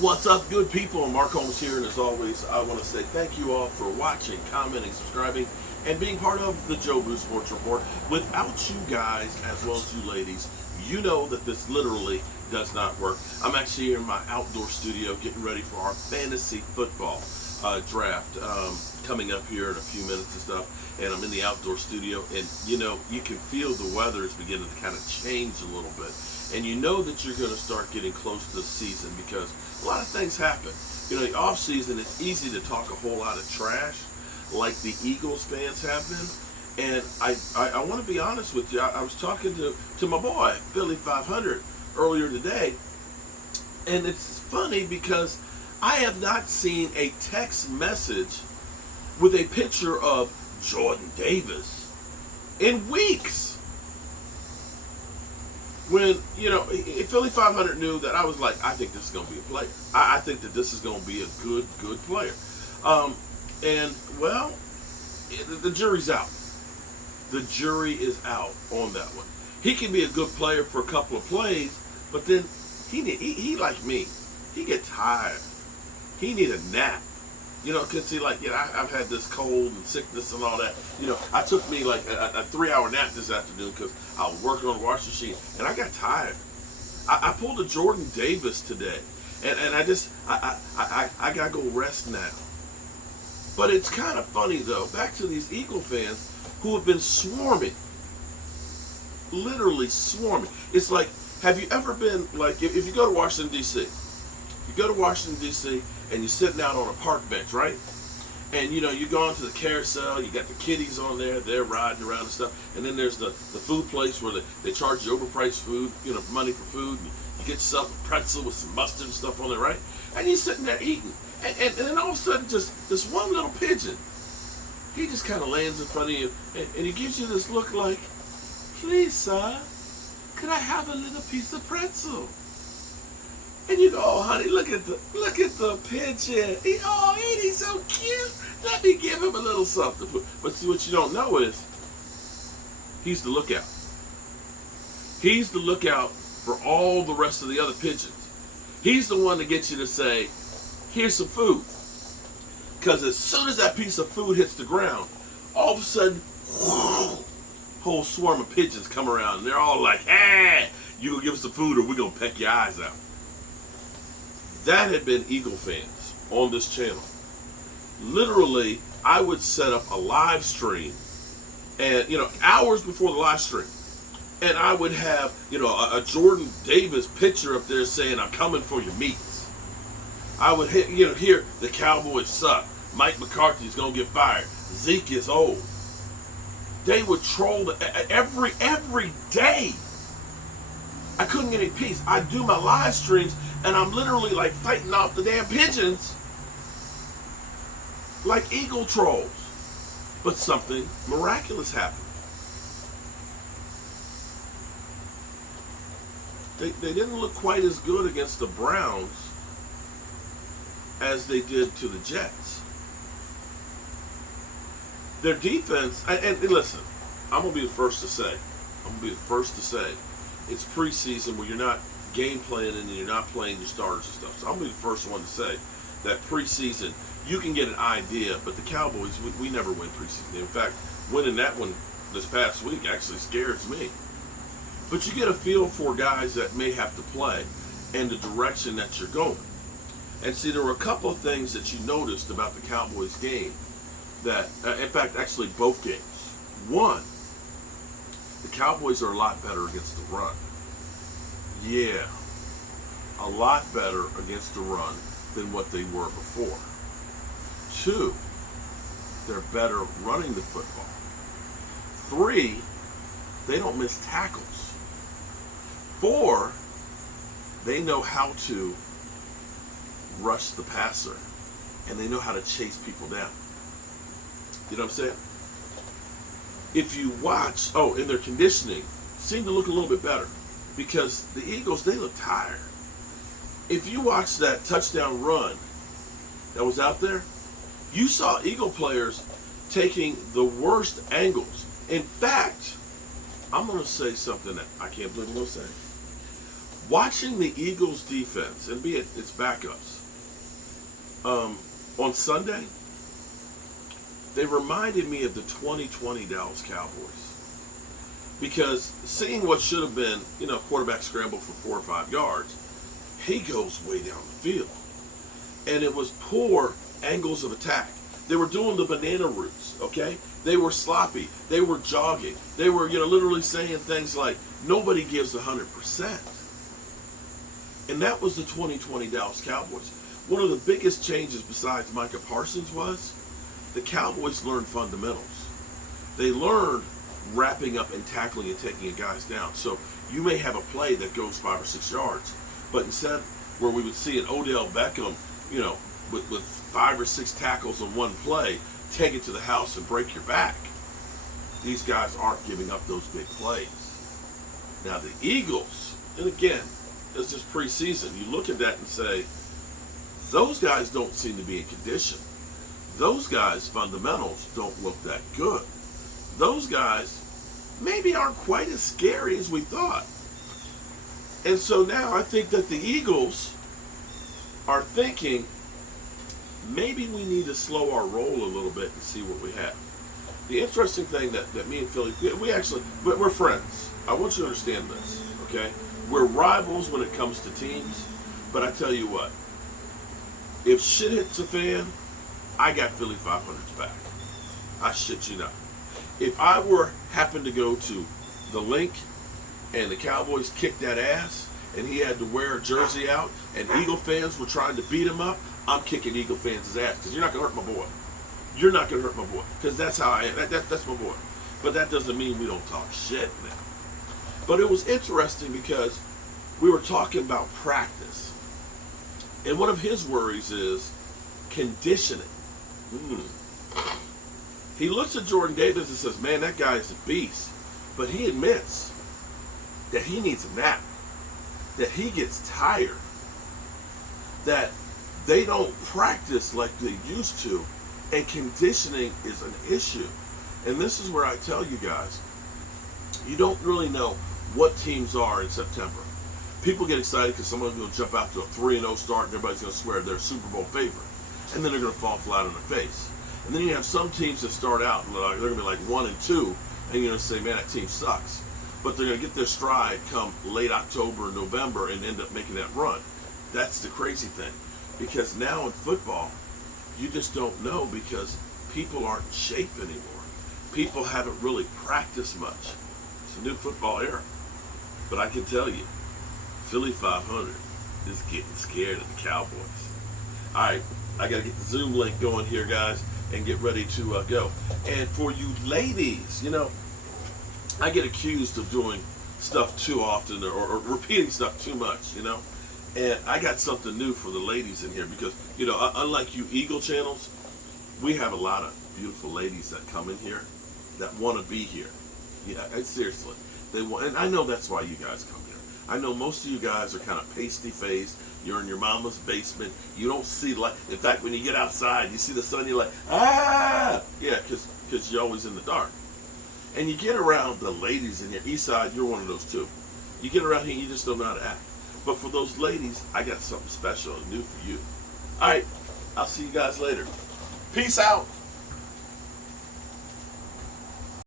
What's up, good people? Mark Holmes here, and as always, I want to say thank you all for watching, commenting, subscribing, and being part of the Joe Boo Sports Report. Without you guys, as well as you ladies, you know that this literally does not work. I'm actually here in my outdoor studio getting ready for our fantasy football draft coming up here in a few minutes and stuff. And I'm in the outdoor studio, and you can feel the weather is beginning to kind of change a little bit. And you know that you're going to start getting close to the season because a lot of things happen. The off season, it's easy to talk a whole lot of trash like the Eagles fans have been. And I want to be honest with you. I was talking to my boy, Billy 500, earlier today. And it's funny because I have not seen a text message with a picture of Jordan Davis in weeks. When, Philly 500 knew that I was like, I think this is going to be a player. I think that this is going to be a good player. The jury's out. The jury is out on that one. He can be a good player for a couple of plays, but then he like me, he get tired. He need a nap. Because I've had this cold and sickness and all that. I took me like a 3-hour nap this afternoon because I was working on the washing machine and I got tired. I pulled a Jordan Davis today, and I gotta go rest now. But it's kind of funny though. Back to these Eagle fans who have been swarming, literally swarming. It's like, have you ever been like if you go to Washington D.C. You go to Washington, D.C., and you're sitting out on a park bench, right? And, you go into the carousel, you got the kiddies on there, they're riding around and stuff. And then there's the food place where they charge you overpriced food, money for food. And you get yourself a pretzel with some mustard and stuff on there, right? And you're sitting there eating. And then all of a sudden, just this one little pigeon, he just kind of lands in front of you, and he gives you this look like, please, sir, could I have a little piece of pretzel? And you go, oh, honey, look at the pigeon. Ain't he so cute? Let me give him a little something. But see, what you don't know is he's the lookout. He's the lookout for all the rest of the other pigeons. He's the one that gets you to say, here's some food. Because as soon as that piece of food hits the ground, all of a sudden, whole swarm of pigeons come around. And they're all like, hey, you gonna give us some food or we're gonna peck your eyes out. That had been Eagle fans on this channel. Literally, I would set up a live stream, and hours before the live stream, and I would have a Jordan Davis picture up there saying, "I'm coming for your meats." I would hear the Cowboys suck. Mike McCarthy's gonna get fired. Zeke is old. They would troll every day. I couldn't get any peace. I'd do my live streams, and I'm literally like fighting off the damn pigeons like eagle trolls. But something miraculous happened. They didn't look quite as good against the Browns as they did to the Jets. Their defense, and listen, I'm going to be the first to say, it's preseason where you're not game planning and you're not playing your starters and stuff. So I'm going to be the first one to say that preseason, you can get an idea, but the Cowboys, we never win preseason. In fact, winning that one this past week actually scares me. But you get a feel for guys that may have to play and the direction that you're going. And see, there were a couple of things that you noticed about the Cowboys game that, in fact, actually both games. One, the Cowboys are a lot better against the run. Yeah, a lot better against the run than what they were before. Two, they're better running the football. Three, they don't miss tackles. Four, they know how to rush the passer, and they know how to chase people down. You know what I'm saying? If you watch, in their conditioning, seemed to look a little bit better because the Eagles, they look tired. If you watch that touchdown run that was out there, you saw Eagle players taking the worst angles. In fact, I'm going to say something that I can't believe I'm going to say. Watching the Eagles defense, and be it its backups, on Sunday, they reminded me of the 2020 Dallas Cowboys. Because seeing what should have been, quarterback scramble for 4 or 5 yards, he goes way down the field. And it was poor angles of attack. They were doing the banana routes, okay? They were sloppy. They were jogging. They were, literally saying things like, nobody gives 100%. And that was the 2020 Dallas Cowboys. One of the biggest changes besides Micah Parsons was the Cowboys learned fundamentals. They learned wrapping up and tackling and taking guys down. So you may have a play that goes 5 or 6 yards, but instead where we would see an Odell Beckham, with 5 or 6 tackles on one play, take it to the house and break your back. These guys aren't giving up those big plays. Now the Eagles, and again, it's just preseason, you look at that and say, those guys don't seem to be in condition. Those guys' fundamentals don't look that good. Those guys maybe aren't quite as scary as we thought. And so now I think that the Eagles are thinking, maybe we need to slow our roll a little bit and see what we have. The interesting thing that me and Philly, we're friends. I want you to understand this, okay? We're rivals when it comes to teams, but I tell you what, if shit hits a fan, I got Philly 500's back. I shit you not. If I happened to go to the link and the Cowboys kicked that ass and he had to wear a jersey out and Eagle fans were trying to beat him up, I'm kicking Eagle fans' ass because you're not going to hurt my boy. You're not going to hurt my boy because that's how I am. That's my boy. But that doesn't mean we don't talk shit now. But it was interesting because we were talking about practice. And one of his worries is conditioning. He looks at Jordan Davis and says, man, that guy is a beast. But he admits that he needs a nap, that he gets tired, that they don't practice like they used to, and conditioning is an issue. And this is where I tell you guys, you don't really know what teams are in September. People get excited because someone's going to jump out to a 3-0 start and everybody's going to swear they're a Super Bowl favorite. And then they're going to fall flat on their face. And then you have some teams that start out and they're going to be like 1-2, and you're going to say, man, that team sucks. But they're going to get their stride come late October, November, and end up making that run. That's the crazy thing. Because now in football, you just don't know because people aren't in shape anymore. People haven't really practiced much. It's a new football era. But I can tell you, Philly 500 is getting scared of the Cowboys. All right, I got to get the Zoom link going here, guys, and get ready to go. And for you ladies, I get accused of doing stuff too often or repeating stuff too much, And I got something new for the ladies in here because, unlike you Eagle channels, we have a lot of beautiful ladies that come in here that want to be here. Yeah, seriously. They want, and I know that's why you guys come here. I know most of you guys are kind of pasty-faced. You're in your mama's basement. You don't see light. In fact, when you get outside, you see the sun, you're like, ah! Yeah, because you're always in the dark. And you get around the ladies in here. East Side, you're one of those too. You get around here, you just don't know how to act. But for those ladies, I got something special and new for you. All right, I'll see you guys later. Peace out.